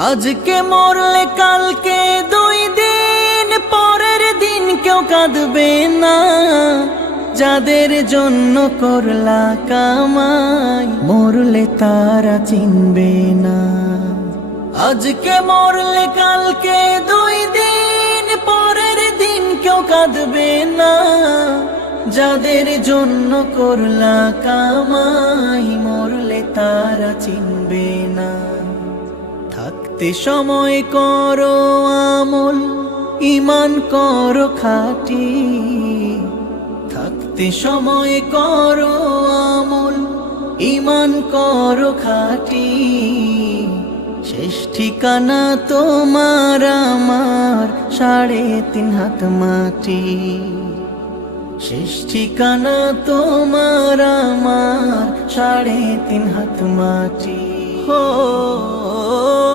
আজকে মরলে কালকে 2 দিন পরের দিন কেউ কাঁদবে না। যাদের জন্য করলা কামাই মরলে তারা চিনবে না। আজকে মরলে কালকে 2 দিন পরের দিন কেউ কাঁদবে না। যাদের জন্য করলা কামাই মরলে তারা চিনবে না। থাকতে সময় করো আমল, ঈমান করো খাঁটি। থাকতে সময় করো আমল, ঈমান করো খাঁটি। শেষ ঠিকানা তোমার আমার 3.5 হাত মাটি। শেষ ঠিকানা তোমার আমার 3.5 হাত মাটি।